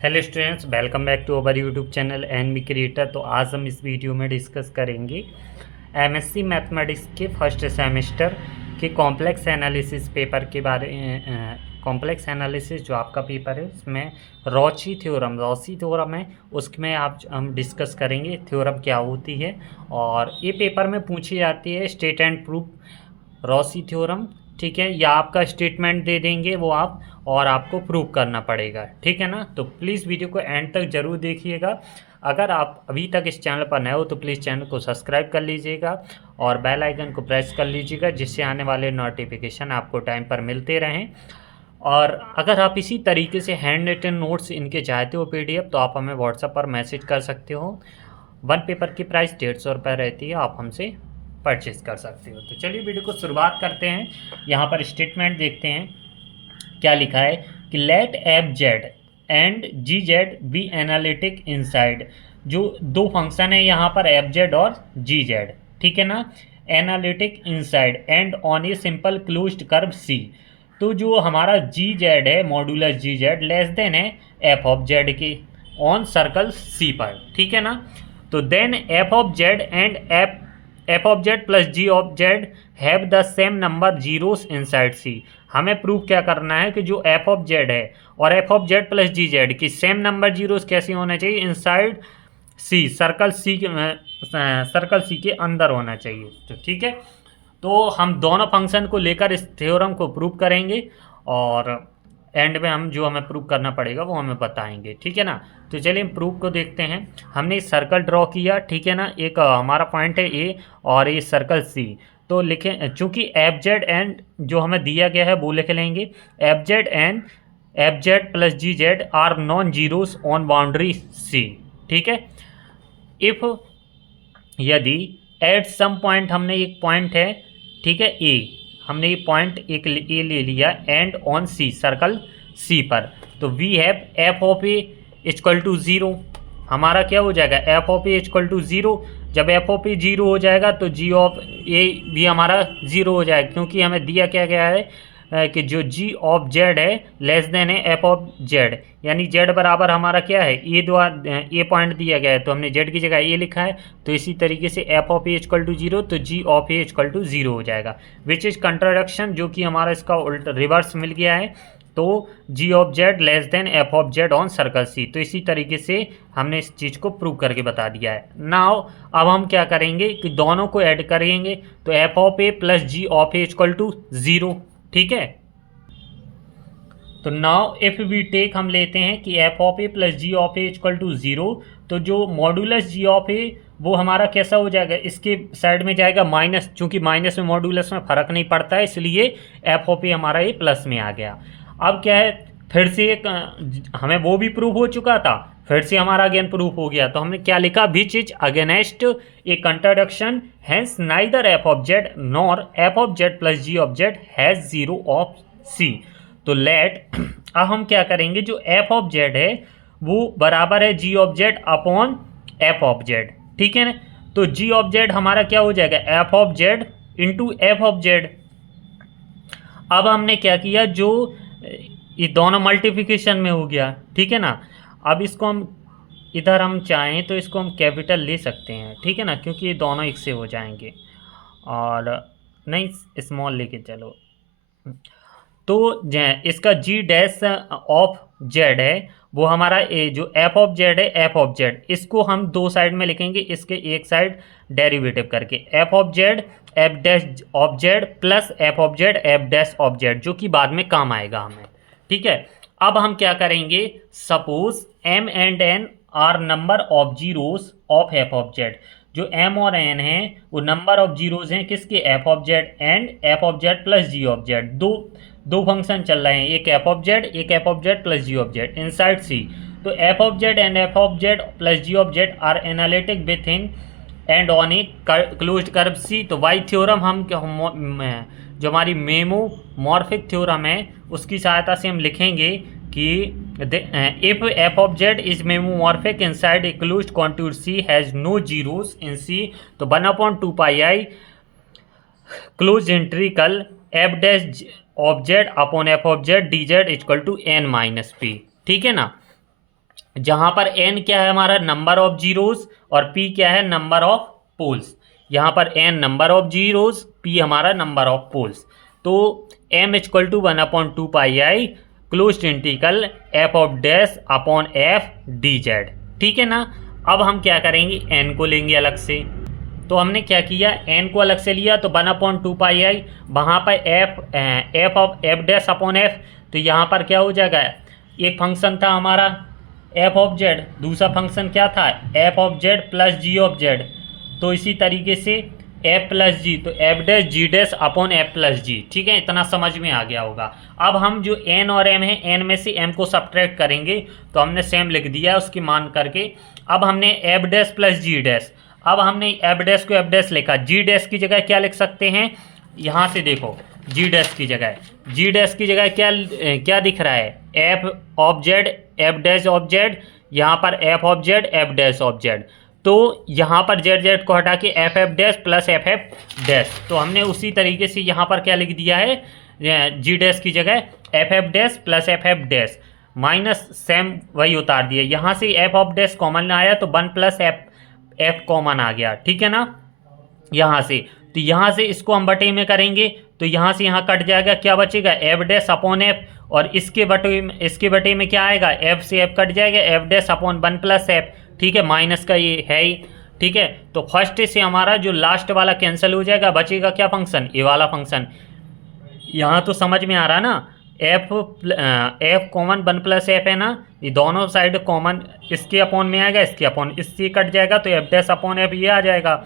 Hello students, welcome back to our YouTube channel NB creator. तो आज हम इस वीडियो में डिस्कस करेंगे एमएससी मैथमेटिक्स के फर्स्ट सेमेस्टर के कॉम्प्लेक्स एनालिसिस पेपर के बारे। कॉम्प्लेक्स एनालिसिस जो आपका पेपर है उसमें रॉची थ्योरम है, उसमें हम डिस्कस करेंगे थ्योरम क्या होती है। और ये पेपर में पूछी जाती है state and proof Rossi theorem, ठीक है। या आपका स्टेटमेंट दे देंगे वो आप, और आपको प्रूव करना पड़ेगा, ठीक है ना। तो प्लीज़ वीडियो को एंड तक ज़रूर देखिएगा। अगर आप अभी तक इस चैनल पर नए हो तो प्लीज़ चैनल को सब्सक्राइब कर लीजिएगा और बेल आइकन को प्रेस कर लीजिएगा, जिससे आने वाले नोटिफिकेशन आपको टाइम पर मिलते रहें। और अगर आप इसी तरीके से हैंड रिटन नोट्स इनके चाहते हो पीडीएफ, तो आप हमें व्हाट्सएप पर मैसेज कर सकते हो। वन पेपर की प्राइस 150 रुपये रहती है, आप हमसे परचेज कर सकते हो। तो चलिए वीडियो को शुरुआत करते हैं। यहाँ पर स्टेटमेंट देखते हैं क्या लिखा है कि let f z and g z be analytic inside. जो दो फंक्शन है यहाँ पर एफ जेड और जी जेड, ठीक है ना। Analytic inside and on a simple closed curve C. तो जो हमारा जी जेड है modulus g z less than है एफ ऑफ जेड के ऑन सर्कल सी पर, ठीक है ना। तो then f of z and f of z plus g of z have the same number zeros inside C. हमें prove क्या करना है कि जो एफ ऑफ जेड है और f of z plus g z की सेम नंबर जीरोस कैसे होना चाहिए, इनसाइड सी, सर्कल सी के अंदर होना चाहिए। तो ठीक है, तो हम दोनों फंक्शन को लेकर इस थ्योरम को प्रूव करेंगे और एंड में हम जो हमें प्रूव करना पड़ेगा वो हमें बताएंगे, ठीक है ना। तो चलिए हम प्रूव को देखते हैं। हमने एक सर्कल ड्रॉ किया, ठीक है ना। एक हमारा पॉइंट है ए और ये सर्कल सी। तो लिखें, चूंकि एफ जेड एंड जो हमें दिया गया है वो लिख लेंगे। F z plus g z are non zeros on boundary C, ठीक है। इफ यदि एट सम पॉइंट, हमने एक पॉइंट है, ठीक है ए, हमने ये पॉइंट एक ए ले लिया एंड ऑन सी, सर्कल सी पर, तो we have f of a equal to zero. हमारा क्या हो जाएगा, f of a equal to zero. जब एफ ऑफ ए जीरो हो जाएगा तो जी ऑफ ए भी हमारा ज़ीरो हो जाएगा, क्योंकि हमें दिया क्या गया है कि जो जी ऑफ जेड है लेस देन है एफ ऑफ जेड, यानी जेड बराबर हमारा क्या है ए द्वारा ए पॉइंट दिया गया है, तो हमने जेड की जगह ए लिखा है। तो इसी तरीके से f of a equal to zero, तो g of a equal to zero हो जाएगा, विच इज़ कंट्राडिक्शन, जो कि हमारा इसका उल्ट रिवर्स मिल गया है। तो g of z less than f of z on circle C. तो इसी तरीके से हमने इस चीज़ को प्रूव करके बता दिया है। नाउ अब हम क्या करेंगे कि दोनों को ऐड करेंगे, तो f of a plus g of a equal to zero, ठीक है। तो नाउ इफ वी टेक, हम लेते हैं कि f of a plus g of a equal to zero, तो जो मॉड्यूलस जी ऑफ ए वो हमारा कैसा हो जाएगा, इसके साइड में जाएगा माइनस, चूंकि माइनस में मॉड्यूलस में फ़र्क नहीं पड़ता है, इसलिए एफ ऑफ ए हमारा ये प्लस में आ गया। अब क्या है, फिर से एक हमें वो भी प्रूव हो चुका था, फिर से हमारा अगेन प्रूफ हो गया। तो हमने क्या लिखा, which is against a contradiction, hence neither f of z nor f of z plus g of z has zero of C. तो लेट अब हम क्या करेंगे, जो एफ ऑफ जेड है वो बराबर है g of z upon f of z, ठीक है ना। तो जी ऑफ जेड हमारा क्या हो जाएगा, f of Z into F of Z. अब हमने क्या किया, जो ये दोनों मल्टीप्लिकेशन में हो गया, ठीक है ना। अब इसको हम इधर हम चाहें तो इसको हम कैपिटल ले सकते हैं, ठीक है ना, क्योंकि ये दोनों एक से हो जाएंगे। और नहीं, स्मॉल लेके चलो। तो इसका जी डैश ऑफ जेड है वो हमारा ए, जो एफ ऑफ जेड है एफ ऑफ जेड, इसको हम दो साइड में लिखेंगे, इसके एक साइड डेरिवेटिव करके F of Z F dash of z plus f of Z F dash of z, जो कि बाद में काम आएगा हमें, ठीक है। अब हम क्या करेंगे, suppose m and n are number of zeros of f of z. जो एम और एन है वो नंबर ऑफ जीरोस हैं किसके, f of z and f of z plus g of z. दो फंक्शन चल रहे हैं, एक f of z plus g of z inside C. तो f of z and f of z plus g of z are analytic within and on a closed curve C. तो Y theorem हम जो हमारी मेमोमॉर्फिक theorem है उसकी सहायता से हम लिखेंगे कि if f of z is meromorphic inside a closed contour C has no zeros in C, तो 1/2 pi close integral f dash of z upon f of z d z equal to n minus p, ठीक है ना। जहां पर n क्या है हमारा number of zeros और p क्या है नंबर ऑफ पोल्स। यहाँ पर n number of zeros, p हमारा नंबर ऑफ पोल्स। तो m equal to 1/2 pi close integral f of dash upon f dz। ठीक है ना। अब हम क्या करेंगे, n को लेंगे अलग से। तो हमने क्या किया, n को अलग से लिया तो 1/2 पाई वहाँ पर f of f dash upon f। तो यहाँ पर क्या हो जाएगा, एक फंक्शन था हमारा f ऑफ जेड, दूसरा फंक्शन क्या था f of z plus g of z. तो इसी तरीके से f प्लस जी, तो f dash g dash upon f plus g. ठीक है, इतना समझ में आ गया होगा। अब हम जो n और m है, n में से m को सब्ट्रैक्ट करेंगे तो हमने सेम लिख दिया उसकी मान करके। अब हमने f डैश प्लस जी डैश, अब हमने f डैश को f डैश लिखा, g डैश की जगह क्या लिख सकते हैं, यहाँ से देखो जी डैश की जगह क्या क्या दिख रहा है, f of Z f dash of Z, यहाँ पर f of Z f dash of z. तो यहाँ पर जेड जेड को हटा के F F dash plus F F dash. तो हमने उसी तरीके से यहाँ पर क्या लिख दिया है, जी डैश की जगह F F dash plus F F dash minus same वही उतार दिया। यहाँ से एफ ऑफ डैश कॉमन आया तो 1 प्लस एफ एफ कॉमन आ गया। ठीक है ना, यहाँ से। तो यहाँ से इसको हम बटे में करेंगे तो यहाँ से यहाँ कट जाएगा, क्या बचेगा एफ डैश अपॉन एफ, और इसके बटे में क्या आएगा, एफ से एफ कट जाएगा, F dash upon 1 plus F. ठीक है, माइनस का ये है ही। ठीक है, तो फर्स्ट से हमारा जो लास्ट वाला कैंसिल हो जाएगा, बचेगा क्या फंक्शन, ये वाला फंक्शन। यहाँ तो समझ में आ रहा ना, एफ कॉमन 1 प्लस एफ है ना, ये दोनों साइड कॉमन, इसके अपॉन में आएगा, इसके अपॉन, इससे कट जाएगा तो एफ डैश अपॉन एफ ये आ जाएगा।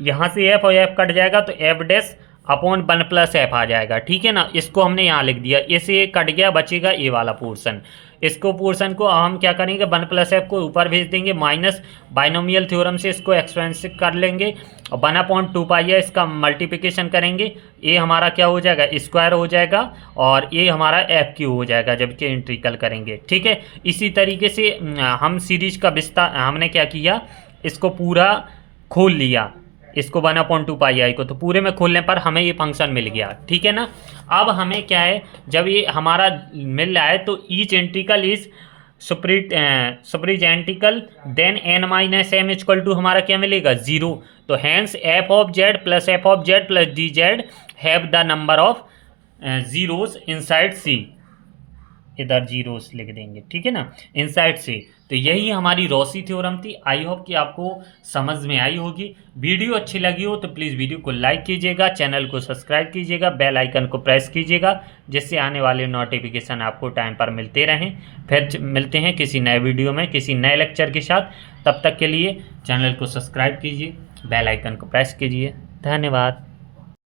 यहाँ से एफ और एफ कट जाएगा तो f dash upon 1 plus f आ जाएगा। ठीक है ना, इसको हमने यहाँ लिख दिया, इसे कट गया, बचेगा ये वाला पोर्शन। इसको पोर्शन को हम क्या करेंगे, 1 प्लस एफ को ऊपर भेज देंगे, माइनस बाइनोमियल थ्योरम से इसको एक्सपेंसिव कर लेंगे और 1/2 पाई है, इसका मल्टीप्लिकेशन करेंगे, ये हमारा क्या हो जाएगा स्क्वायर हो जाएगा, और ये हमारा एफ क्यू हो जाएगा जबकि इंटीग्रल करेंगे। ठीक है, इसी तरीके से हम सीरीज का विस्तार, हमने क्या किया, इसको पूरा खोल लिया, इसको 1/2 पाई को, तो पूरे में खोलने पर हमें ये फंक्शन मिल गया। ठीक है ना। अब हमें क्या है, जब ये हमारा मिल रहा है तो ईच इंटीग्रल इज सुपरिजेंटिकल then n minus m equal to हमारा क्या मिलेगा 0। तो hence f of z plus f of z plus d z have the number of zeros inside C, इधर जीरोस लिख देंगे। ठीक है ना, इनसाइड से। तो यही हमारी रॉसी थ्योरम थी। आई होप कि आपको समझ में आई होगी। वीडियो अच्छी लगी हो तो प्लीज़ वीडियो को लाइक कीजिएगा, चैनल को सब्सक्राइब कीजिएगा, बेल आइकन को प्रेस कीजिएगा, जिससे आने वाले नोटिफिकेशन आपको टाइम पर मिलते रहें। फिर मिलते हैं किसी नए वीडियो में किसी नए लेक्चर के साथ। तब तक के लिए चैनल को सब्सक्राइब कीजिए, बेल आइकन को प्रेस कीजिए। धन्यवाद।